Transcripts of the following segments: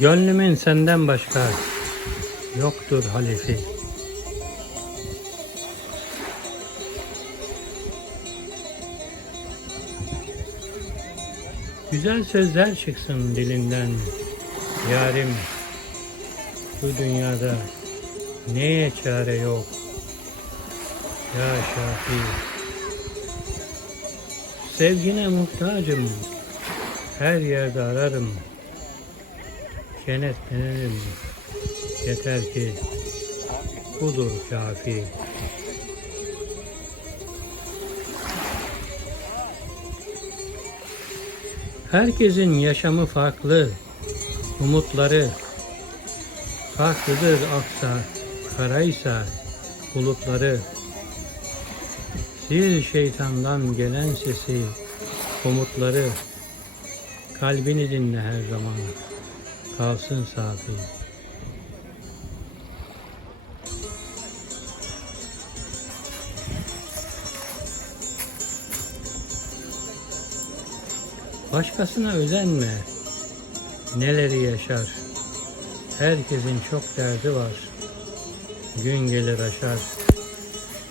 Gönlümün senden başka yoktur halifi. Güzel sözler çıksın dilinden yarim. Bu dünyada neye çare yok ya Şafi. Sevgine muhtacım, her yerde ararım. Kenetlenirim, yeter ki budur kafi. Herkesin yaşamı farklı, umutları farklıdır aksa, karaysa bulutları. Sil şeytandan gelen sesi, komutları, kalbini dinle her zaman, kalsın safi. Başkasına özenme, neleri yaşar. Herkesin çok derdi var, gün gelir aşar.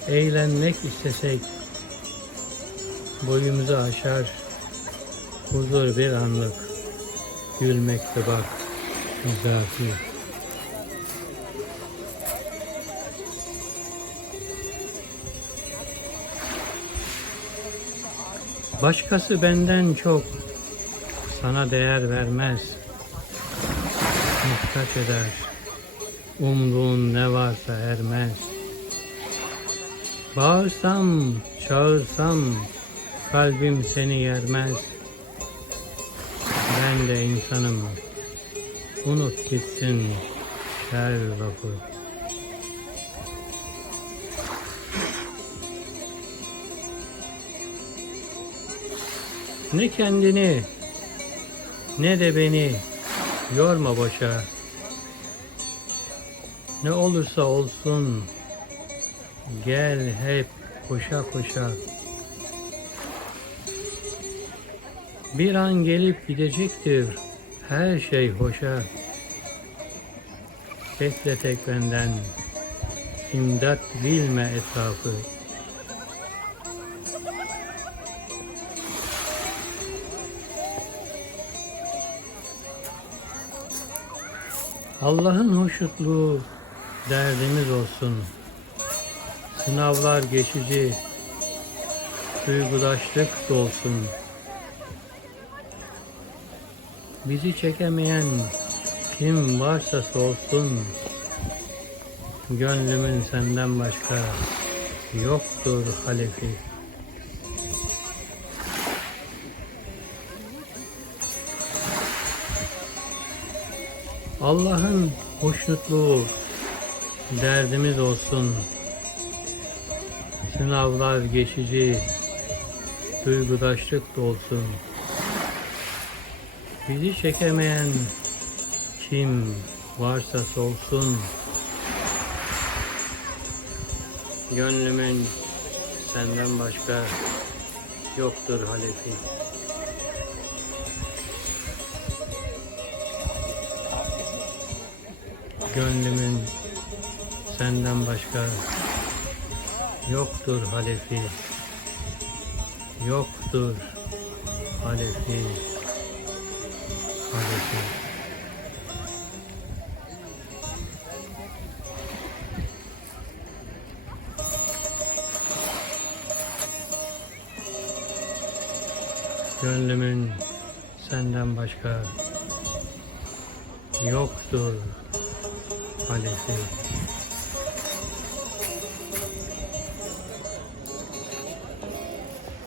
Eğlenmek istesek, boyumuzu aşar. Huzur bir anlık, gülmekte bak, izafi. Başkası benden çok sana değer vermez. Muhtaç eder. Umduğun ne varsa ermez. Bağırsam, çağırsam kalbim seni yermez. Ben de insanım. Unut gitsin şer lafı. Ne kendini ne de beni yorma boşa. Ne olursa olsun gel hep koşa koşa. Bir an gelip gidecektir her şey hoşa. Bekle tek benden imdat bilme etrafı. Allah'ın hoşnutluğu derdimiz olsun. Sınavlar geçici, duygudaşlık dolsun. Bizi çekemeyen kim varsa sorsun. Gönlümün senden başka yoktur halefi. Allah'ın hoşnutluğu derdimiz olsun. Sınavlar geçici, duygudaşlık dolsun. Bizi çekemeyen kim varsa solsun. Gönlümün senden başka yoktur halefi. Gönlümün senden başka yoktur halefi. Yoktur halefi. Gönlümün senden başka yoktur Halefi.